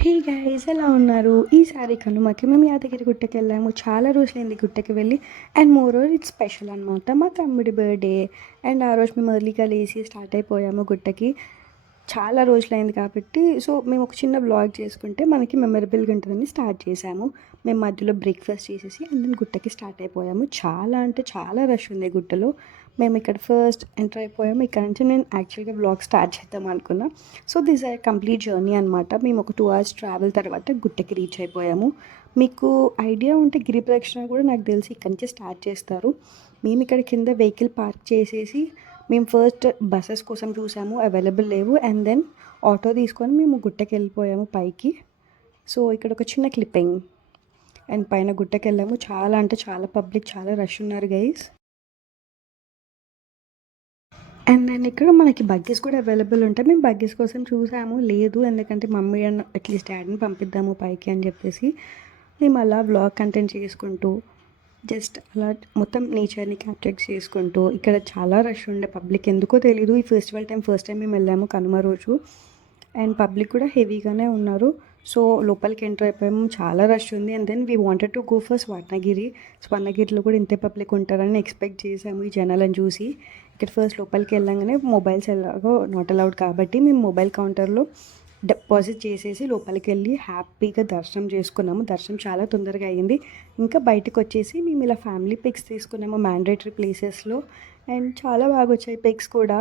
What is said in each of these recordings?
Hey guys ఎలా ఉన్నారు? ఈసారి కనుమకి మేము యాదగిరి గుట్టకి వెళ్ళాము. చాలా రోజులైంది గుట్టకి వెళ్ళి. And more over it's special అనమాట. మా తమ్ముడి బర్త్డే. అండ్ ఆ రోజు మేము ఎర్లీగా లేసి స్టార్ట్ అయిపోయాము గుట్టకి. చాలా రోజులైంది కాబట్టి సో మేము ఒక చిన్న వ్లాగ్ చేసుకుంటే మనకి మెమరబుల్గా ఉంటుందని స్టార్ట్ చేసాము. మేము మధ్యలో బ్రేక్ఫాస్ట్ చేసేసి అండ్ దెన్ గుట్టకి స్టార్ట్ అయిపోయాము. చాలా అంటే చాలా రష్ ఉంది గుట్టలో. మేము ఇక్కడ ఫస్ట్ ఎంటర్ అయిపోయాము. ఇక్కడ నుంచి నేను యాక్చువల్గా వ్లాగ్ స్టార్ట్ చేద్దాం అనుకున్నా. So this are complete journey అనమాట. మేము ఒక 2 hours ట్రావెల్ తర్వాత గుట్టకి రీచ్ అయిపోయాము. మీకు ఐడియా ఉంటే గిరి ప్రదక్షిణ కూడా నాకు తెలిసి ఇక్కడి నుంచి స్టార్ట్ చేస్తారు. మేము ఇక్కడ కింద వెహికల్ పార్క్ చేసేసి మేము ఫస్ట్ బస్సెస్ కోసం చూసాము, అవైలబుల్ లేవు. అండ్ దెన్ ఆటో తీసుకొని మేము గుట్టకి వెళ్ళిపోయాము పైకి. సో ఇక్కడ ఒక చిన్న క్లిప్పింగ్. అండ్ పైన గుట్టకి వెళ్ళాము. చాలా అంటే చాలా పబ్లిక్, చాలా రష్ ఉన్నారు గైస్. అండ్ దెన్ ఇక్కడ మనకి బగ్గీస్ కూడా అవైలబుల్ ఉంటాయి. మేము బగ్గీస్ కోసం చూసాము, లేదు ఎందుకంటే మమ్మీ అండ్ అట్లీస్ట్ డాడీని పంపిద్దాము పైకి అని చెప్పేసి మేము అలా వ్లాగ్ కంటెంట్ చేసుకుంటూ జస్ట్ అలా మొత్తం నేచర్ని క్యాప్చర్ చేసుకుంటూ ఇక్కడ చాలా రష్ ఉండే పబ్లిక్, ఎందుకో తెలీదు. ఈ ఫెస్టివల్ ఫస్ట్ టైం మేము వెళ్ళాము కనుమ రోజు. అండ్ పబ్లిక్ కూడా హెవీగానే ఉన్నారు. సో లోపలికి ఎంటర్ అయిపోయాము. చాలా రష్ ఉంది. And then we wanted to go for Swarnagiri. స్వర్ణగిరిలో కూడా ఇంతే పబ్లిక్ ఉంటారని ఎక్స్పెక్ట్ చేసాము ఈ జనాలను చూసి. ఇక్కడ ఫస్ట్ లోపలికి వెళ్ళంగానే మొబైల్స్ ఎలాగో నాట్ అలౌడ్ కాబట్టి మేము మొబైల్ కౌంటర్లో డిపాజిట్ చేసేసి లోపలికి వెళ్ళి హ్యాపీగా దర్శనం చేసుకున్నాము. దర్శనం చాలా తొందరగా అయ్యింది. ఇంకా బయటకు వచ్చేసి మేము ఇలా ఫ్యామిలీ పిక్స్ తీసుకున్నాము మ్యాండేటరీ ప్లేసెస్లో. అండ్ చాలా బాగా వచ్చాయి పిక్స్ కూడా.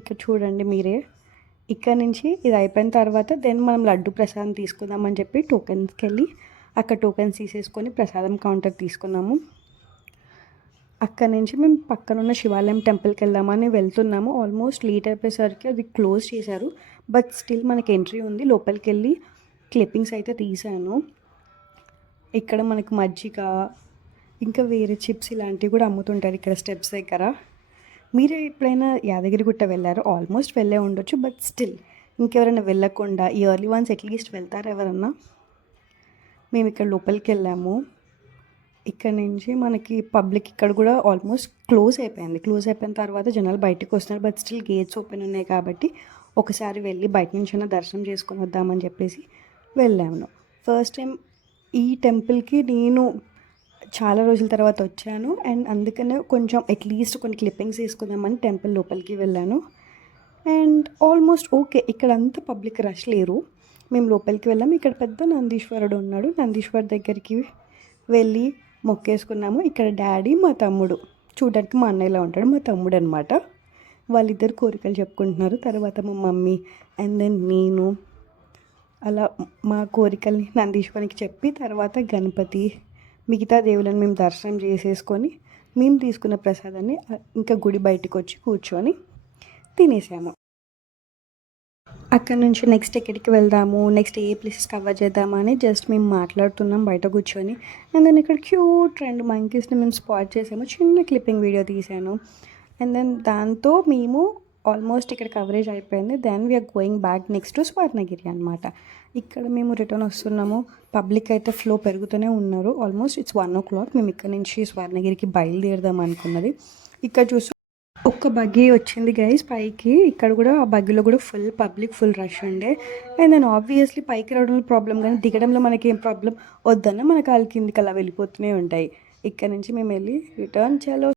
ఇక్కడ చూడండి మీరే. ఇక్కడ నుంచి ఇది అయిపోయిన తర్వాత దెన్ మనం లడ్డు ప్రసాదం తీసుకుందామని చెప్పి టోకెన్స్కి వెళ్ళి అక్కడ టోకెన్స్ తీసేసుకొని ప్రసాదం కౌంటర్ తీసుకున్నాము. అక్కడ నుంచి మేము పక్కనున్న శివాలయం టెంపుల్కి వెళ్దామని వెళ్తున్నాము. ఆల్మోస్ట్ లేట్ అయిపోయేసరికి అది క్లోజ్ చేశారు. బట్ స్టిల్ మనకి ఎంట్రీ ఉంది. లోపలికి వెళ్ళి క్లిప్పింగ్స్ అయితే తీసాను. ఇక్కడ మనకు మజ్జిగ ఇంకా వేరే చిప్స్ ఇలాంటివి కూడా అమ్ముతుంటారు ఇక్కడ స్టెప్స్ దగ్గర. మీరు ఎప్పుడైనా యాదగిరిగుట్ట వెళ్ళారో? ఆల్మోస్ట్ వెళ్ళే ఉండొచ్చు. బట్ స్టిల్ ఇంకెవరైనా వెళ్ళకుండా ఇయర్లీ వన్స్ అట్లీస్ట్ వెళ్తారు ఎవరన్నా. మేము ఇక్కడ లోపలికి వెళ్ళాము. ఇక్కడ నుంచి మనకి పబ్లిక్ ఇక్కడ కూడా ఆల్మోస్ట్ క్లోజ్ అయిపోయింది. క్లోజ్ అయిపోయిన తర్వాత జనాలు బయటకు వస్తున్నారు. బట్ స్టిల్ గేట్స్ ఓపెన్ ఉన్నాయి కాబట్టి ఒకసారి వెళ్ళి బయట నుంచైనా దర్శనం చేసుకొని వద్దామని చెప్పేసి వెళ్ళాము. ఫస్ట్ టైం ఈ టెంపుల్కి నేను చాలా రోజుల తర్వాత వచ్చాను. అండ్ అందుకనే కొంచెం అట్లీస్ట్ కొన్ని క్లిప్పింగ్స్ తీసుకుందామని టెంపుల్ లోపలికి వెళ్ళాను. అండ్ ఆల్మోస్ట్ ఓకే, ఇక్కడ అంతా పబ్లిక్ రష్ లేరు. మేము లోపలికి వెళ్ళాము. ఇక్కడ పెద్ద నందీశ్వరుడు ఉన్నాడు. నందీశ్వర్ దగ్గరికి వెళ్ళి మొక్కేసుకున్నాము. ఇక్కడ డాడీ, మా తమ్ముడు, చూడడానికి మా అన్నయ్యలా ఉంటాడు, మా తమ్ముడు అనమాట. వాళ్ళిద్దరు కోరికలు చెప్పుకుంటున్నారు. తర్వాత మా మమ్మీ అండ్ దెన్ నేను అలా మా కోరికల్ని నందీశ్వరికి చెప్పి తర్వాత గణపతి మిగతా దేవులను మేము దర్శనం చేసేసుకొని మేము తీసుకున్న ప్రసాదాన్ని ఇంకా గుడి బయటకు వచ్చి కూర్చొని తినేసాము. అక్కడ నుంచి నెక్స్ట్ ఎక్కడికి వెళ్దాము, నెక్స్ట్ ఏ ప్లేసెస్ కవర్ చేద్దామని జస్ట్ మేము మాట్లాడుతున్నాం బయట కూర్చొని. అండ్ దెన్ ఇక్కడ క్యూట్ 2 మంకీస్ని మేము స్పాట్ చేసాము. చిన్న క్లిప్పింగ్ వీడియో తీసాను. అండ్ దెన్ దాంతో మేము ఆల్మోస్ట్ ఇక్కడ కవరేజ్ అయిపోయింది. Then we're going back next to Swarnagiri అనమాట. ఇక్కడ మేము రిటర్న్ వస్తున్నాము. పబ్లిక్ అయితే ఫ్లో పెరుగుతూనే ఉన్నారు. Almost it's 1 o'clock. మేము ఇక్కడ నుంచి స్వర్ణగిరికి బయలుదేరదాం అనుకున్నది. ఇక్కడ చూసి ఒక్క బగ్గీ వచ్చింది గైస్ పైకి. ఇక్కడ కూడా ఆ బగ్గీలో కూడా ఫుల్ పబ్లిక్, ఫుల్ రష్ ఉండే. అండ్ నేను ఆబ్వియస్లీ పైకి రావడంలో ప్రాబ్లం, కానీ దిగడంలో మనకి ఏం ప్రాబ్లం వద్దన్న మన కాలు కిందికి అలా వెళ్ళిపోతూనే ఉంటాయి. ఇక్కడ నుంచి మేము వెళ్ళి రిటర్న్ చేయాలో